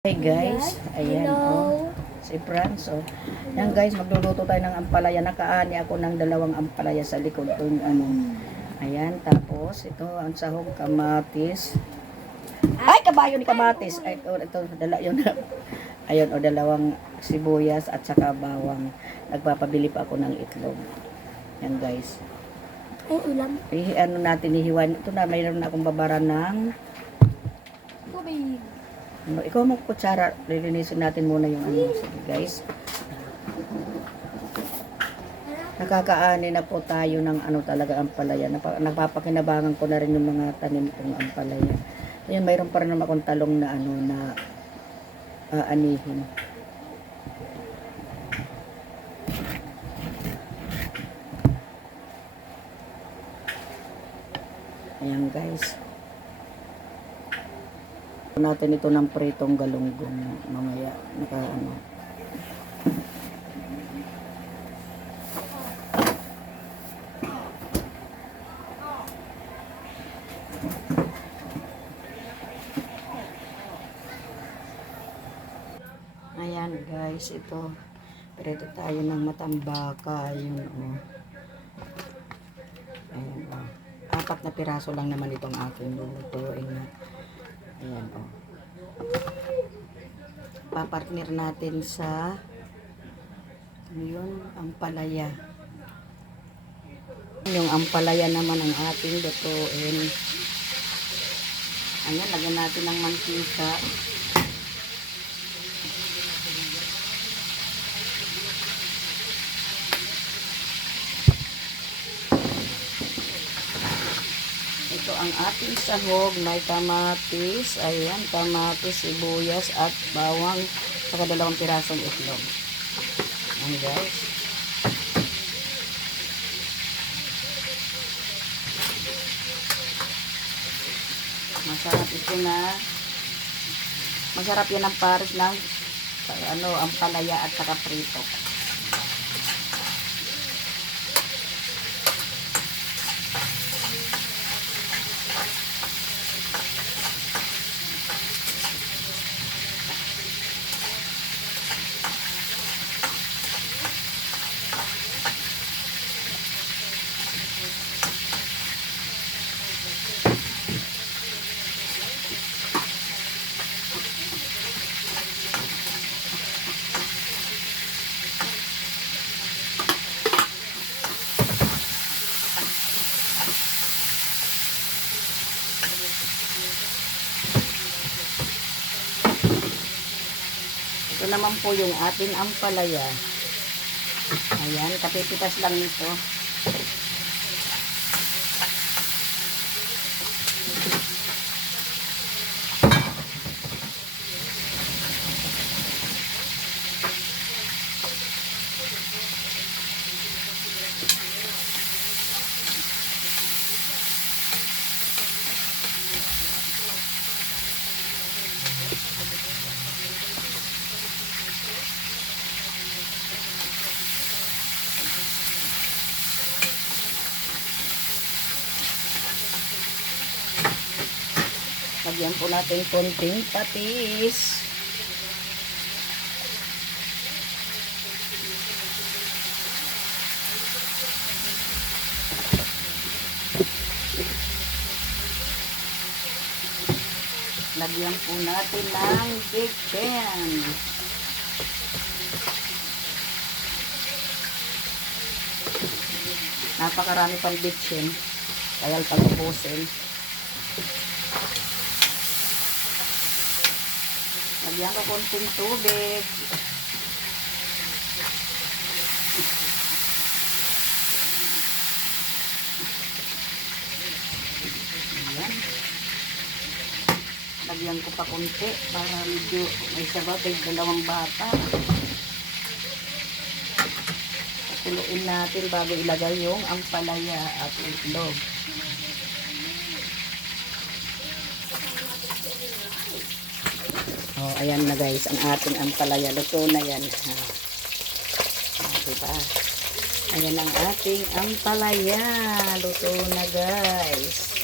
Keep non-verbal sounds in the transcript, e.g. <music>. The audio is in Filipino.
Hey guys, ayan oh. Si Franz oh. Yan guys, magluluto tayo ng ampalaya. Nakaani ako ng dalawang ampalaya sa likod ko yung ano. Ayan, tapos ito ang sahog kamatis. Ay, kabayo ni kamatis. Ay, ito, ito dala yun. <laughs> Ayun, o dalawang sibuyas at saka bawang. Nagpapabili pa ako ng itlog. Yan guys. Ay, ulam. I, ano natin ihiwan. Ito na, mayroon na akong babara ng Tubig. Ano, ikaw mo kutsara, lilinisin natin muna yung ano. Sige guys. Nakakaani na po tayo ng ano talaga ampalaya. Napa, napapakinabangan ko na rin yung mga tanim kong ampalaya. Ayun, mayroon pa rin naman akong talong na ano na aanihin. Ayan guys natin ito ng pritong galunggong mamaya. Naka ano. Ayan guys ito. Prito tayo ng matambaka yun oh. Ayan oh. Apat na piraso lang naman itong aking lulutuin na Ayan, o. Papartner natin sa ano yun, ampalaya. Yung ampalaya naman ang ating lutuin. Ayan, lagyan natin ng mantika. Ito ang ating sahog. May kamatis. Ayan, kamatis, sibuyas at bawang. Saka dalawang pirasong itlog. Ayan guys. Masarap ito na. Masarap yan ang pares ng ano, ang palaya at saka prito. Ito naman po yung ating ampalaya. Ayan, kapipitas lang nito. Lagyan po natin konting patis. Lagyan po natin ng big pan. Napakarami pang bitchin. Kaya pag-ubusin. Lagyan ko konting tubig. Ayan. Lagyan ko pa konti para medyo may sabaw kay dalawang bata. Pakuluin natin bago ilagay yung ampalaya at itlog. Oh, ayan na guys, ang ating ampalaya. Luto na yan. Ha. Ah, diba? Ayan ang ating ampalaya. Luto na guys.